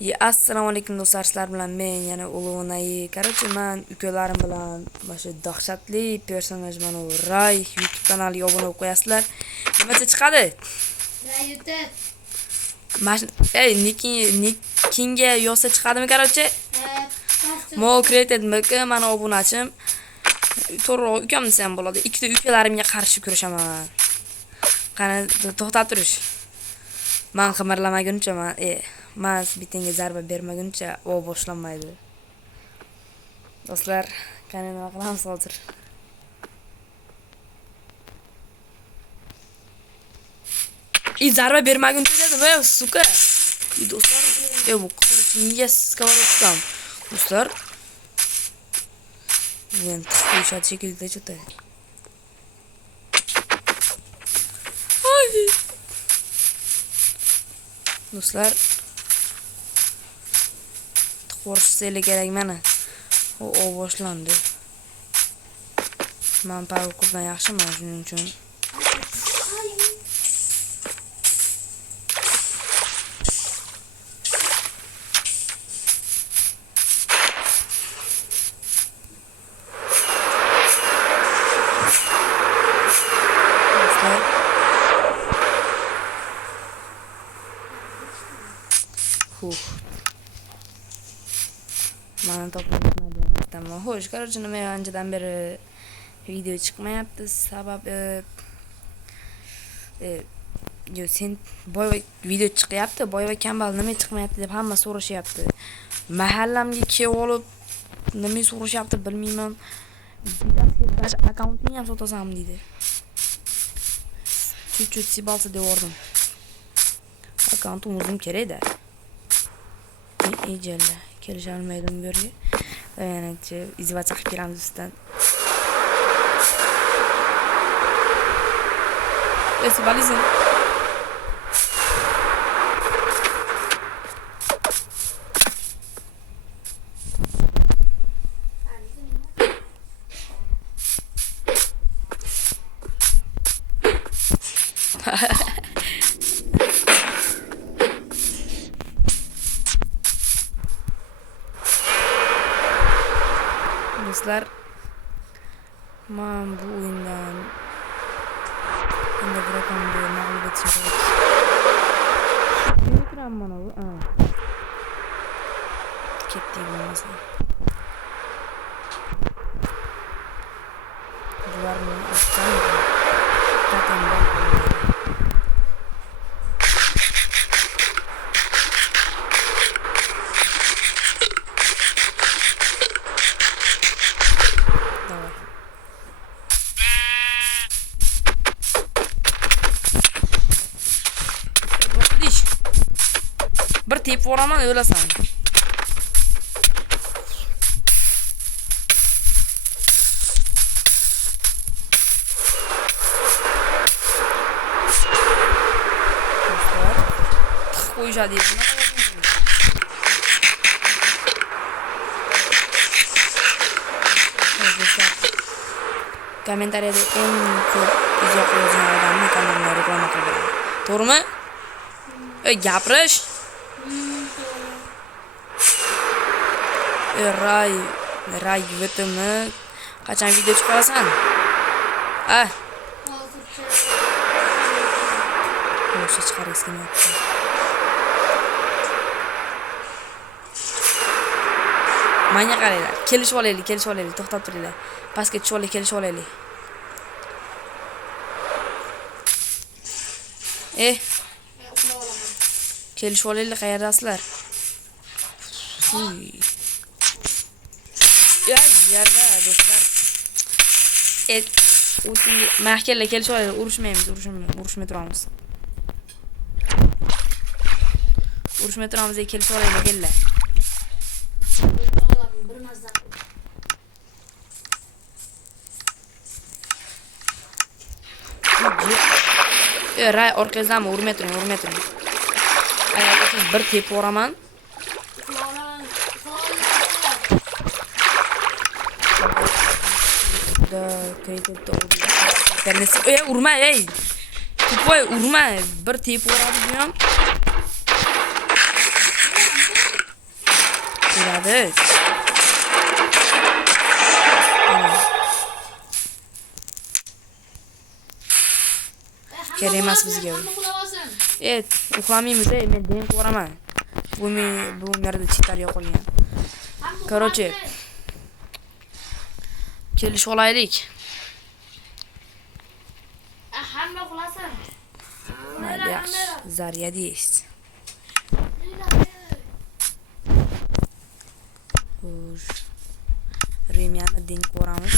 Assalomu alaykum do'stlar, sizlar bilan men yana Ulug'onayi. Короче, men ukalarim bilan mana dahshatli personaj mana u Ray YouTube kanaliga obuna bo'lib qo'yasizlar. Nimacha chiqadi? Ray YouTube. Nikinga yozsa chiqadimi короче? Mo created miki mana obunachim. To'g'ri, ukam desam bo'ladi. Ikkita ukalarimga qarshi kurashaman. Qani to'xtab turish. Men qimirlamaguncha men bitinga zarba bermaguncha o boshlanmaydi. Do'stlar, qani nima qilamiz hozir? Zarba bermaguncha dedi, suka. Do'stlar, bu qilichni skовородкам. Do'stlar, men tishlat shekilda chota. Do'stlar, qo'rqishsizlik kerak mana. O boshlandi. Men parkurdan yaxshiman shuning uchun. Mana toplanmadim. Tamam. Xo'sh, короче, nima anchadan beri video chiqmayapti. Sababi sen boy video chiqyapti, boy va kambal nima chiqmayapti deb hamma so'rashyapti. Mahallamga kelib olib nima so'rashyapti bilmayman. Akkauntni ham sotasan deydi. Чуть-чуть sibalsa devordim. Akkauntim o'zim kerak-da. Ejalla kelisha olmaydim bu yerga. Yana-chi izvacha qilib kelamiz ustidan. Sibalizm. Do'stlar, men bu o'yindan endi raqamga mag'lub etishim kerak. Telegram mana bu. Ketdi bo'lmasa. Bularni ochsam, tatam bor. Bir tep vuraman o'lasan. Qo'yishadi deb. Kommentariyada eng ko'p izoh yozgan odamni kanalga reklama qiladi. To'g'rimi? Gapirish. Ray VTmi qachon video chiqarasan? Hozircha chiqarasizmi? Menga qaranglar. Kelishib olaylik. To'xtab turinglar. Pastga tushib olaylik, kelishib olaylik. Kelishib olaylik, qayerdasizlar? Yerda do'stlar. Mahkalla kelishib olaylik, urushmay turamiz. Kelishib olaylik, kelinglar. Ray orqangizdan urmay turing. Agar siz bir tep uraman. Da kayıtda urma Tupoy urma. Bir tep uradi diyorum. bo'ladi. Kerak emas bizga. Uxlamaymiz, men den ko'raman. Bu yerda chitar yo'qolgan. Короче, kelish olaylik. Hamma uxlasin. Yaxshi, zarya deysiz. Xo'sh. Remyani den ko'ramiz.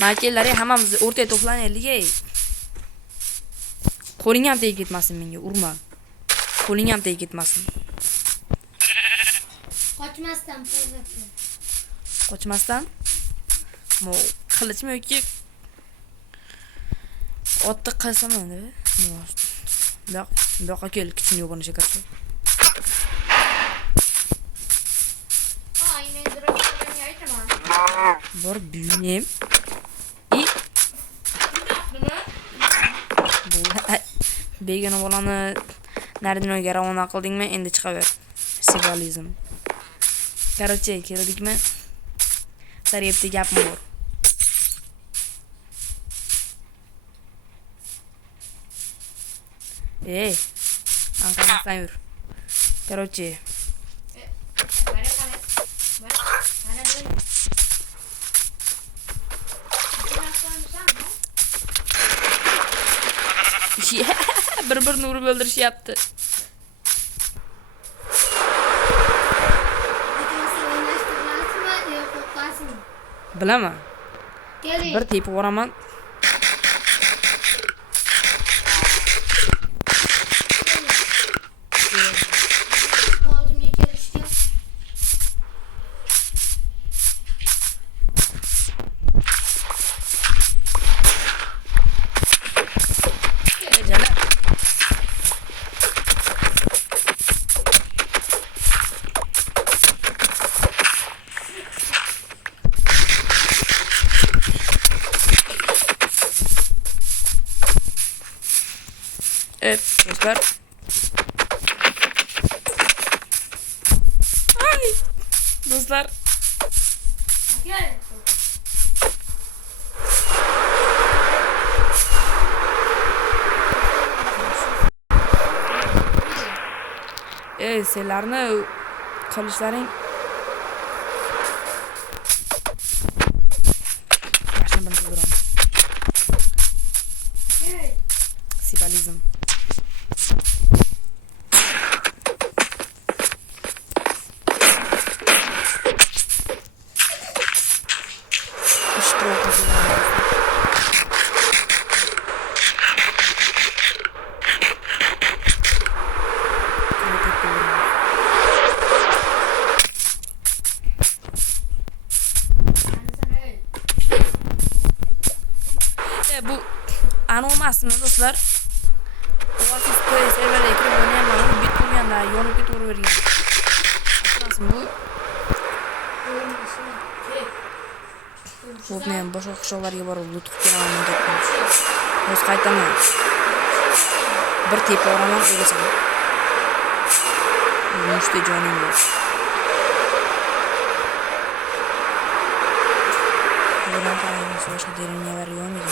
Makelar hammamiz o'rtaga to'planaylik. Qo'ling ham tegib ketmasin menga, urma. Qo'ling ham tegib ketmasin. Qochmasdan pozitsi. Qochmasdan? Mo qilichmi yoki otni qilsam endi. Bu yoqqa kel, kichkina yo'g'on shakarchi. Ay, men durashimni aytaman. Bor buyunim. Begona bolani Nardinoga ravona qildingmi? Endi chiqaver. Simbolizm. Короче, keldikmi? Sariyapti gapim bor. Anqamasdan yur. Короче. Bir-birini urib o'ldirishyapti. Bilaman. Bir tepib o'raman. Evet dostlar. Ay dostlar. Senlarni qilishlaring yaxshi bilib turamiz. Simbolizm. Bu anomasmi do'stlar? Oasis Play serverga kirib o'ynayman. Bit turganda yonib ketavergan. Bu xo'p, men boshqa qishloqlarga borib loot qilib kelaman deb. O'z qaytaman. Bir tepib o'raman, o'lasan. Nechta jonim bor. Bugun qaraymiz, boshqa derinyalar yo'qmi?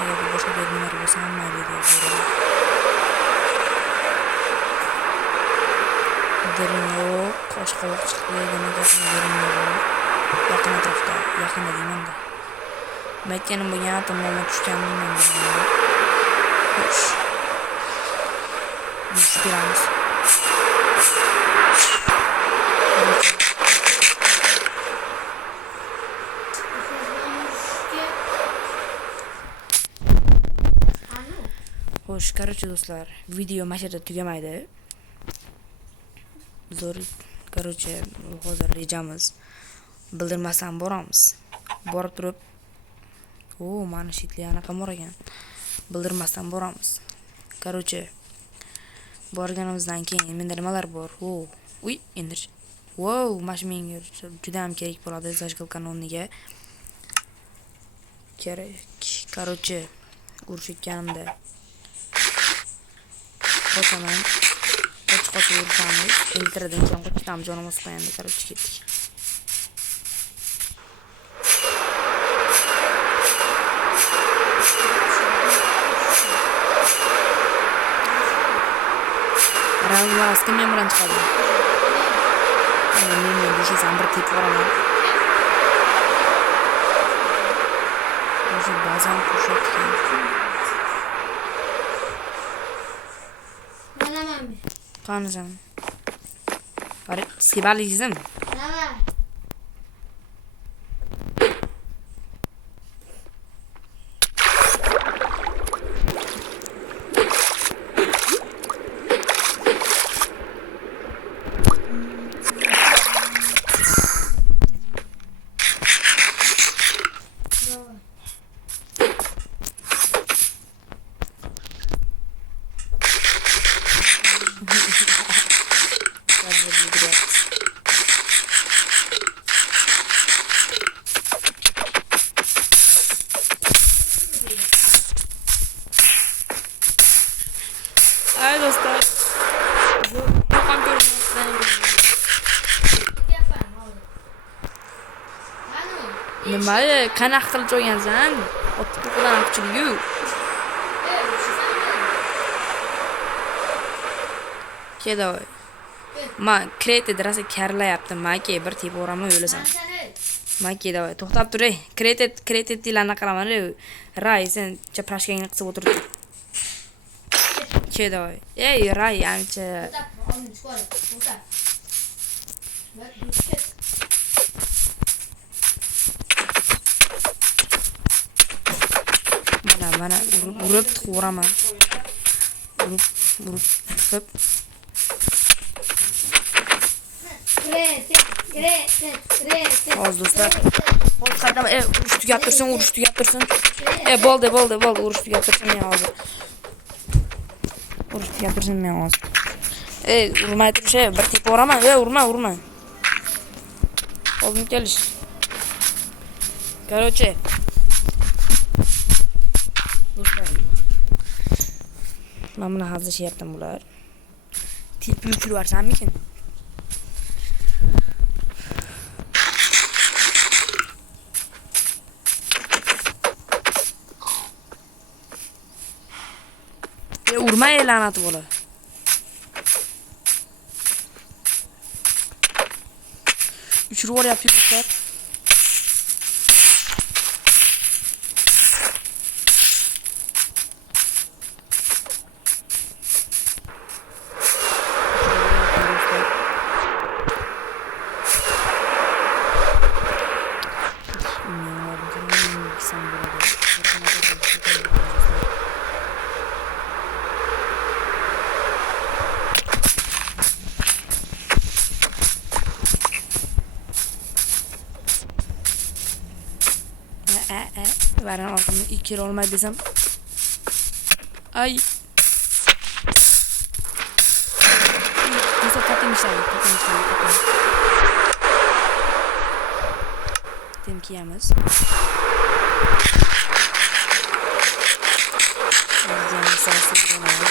Agar boshqa derinyalar bo'lsa ham mayli deb o'ylayman. Derin yo'q, qo'shqovoq chiqdi degan gapni deringa bor. Yaqin atrofda, yaqinda deyman-da. Aytganim bo'lgan atomlarga tushganini men bilmayman. Xo'sh. Biz kiramiz. Xo'sh, короче do'stlar, video mana shu yerda tugamaydi. Zo'r, короче, hozir rejamiz bildirmasdan boramiz. Borib turib, mana shitli anaqa bor ekan. Bildirmasdan boramiz. Короче, borganimizdan keyin menda nimalar bor? Uy, endi. Mana menga juda ham kerak bo'ladi zajgalkani o'rniga. Kerak. Короче, urush etganimda qochaman. qochib yurishamiz. Eltradan keyin qochamiz, jonimiz qo'yandi, короче ketdik. Ravlas kim men bilan chiqadi? Men deshsam bir tepib boraman. O'sha ba'zan qo'shatgan. Mami. Qanasan? Qara, skibalizm. Давай. Ay do'stlar. Yo'qam ko'rmayapman. Nima qanaqa qilib jo'ygansan? Otib qo'ygan aqchili-yu. Kedoy. Men kreated rasa karlayapti. Maki bir tep o'raman o'lasan. Maki davay, to'xtab tur ey. Kreated dilani qaraman ey. Ray sen chaprashkangni qisib o'tirdi. Kedoy. Ey Ray ancha. Mana urib uraman. Urib. Hozir do'stlar. Hozir qadam urush tugab tursin. Bo'ldi, urush tugab tursin men hozir. Urush tugab tursin men hozir. Urmay turish, bir tep o'raman. Urma. Oldin kelish. Короче. Do'stlar. Men buni hazırlashyaptim bular. Tip o'chirib yuborsammikin? Urmay la'nati bola. Uchirib yuboryapti do'stlar. Varan orqamdan ikki kere olmay desem. Ay. Neyse tatim işleri. Tatim kiyemiz. Canım sırası bulamıyor.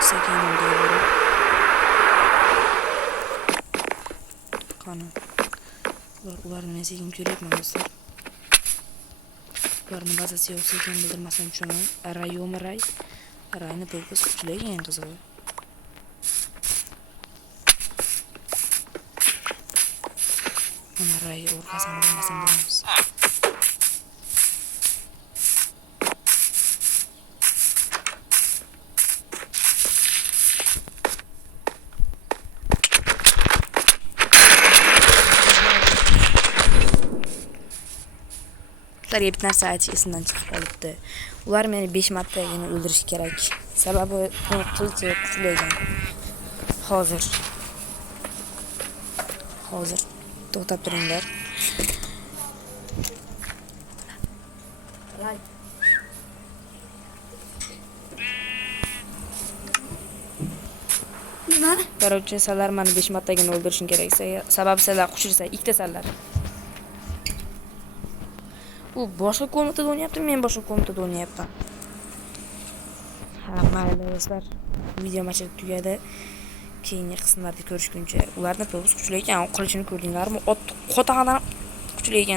Sekin oluyor. Kanı. Ularni men sekin ko'ryapman do'stlar. Ularni bazasi yo'q sekin bildirmasam tushunaman. Ray yo'qmi Ray? Rayni to'pis kuchlaygan qizig'i. Mana Ray o'rqasam bilmasam bo'lamiz. Ularga bir narsa aytish esimdan chiqib qolibdi. Ular meni 5 marta yana o'ldirish kerak. Sababi qilchi kuchlaygan. Hozir to'xtab turinglar. Nima? Короче, sizlar meni 5 martagina o'ldirishing kerak. Sababi sizlar quchirsa, ikkitasanlar. U boshqa ko'mnatada o'ynayapti, men boshqa ko'mnatada o'ynayapman. Ha, mayli do'stlar. Video machaq tugadi. Keyingi qismlarda ko'rishguncha. Ularning to'g'risi kuchli ekan. Qilichini ko'rdinglarmi? Ot qotag'idan kuchli ekan.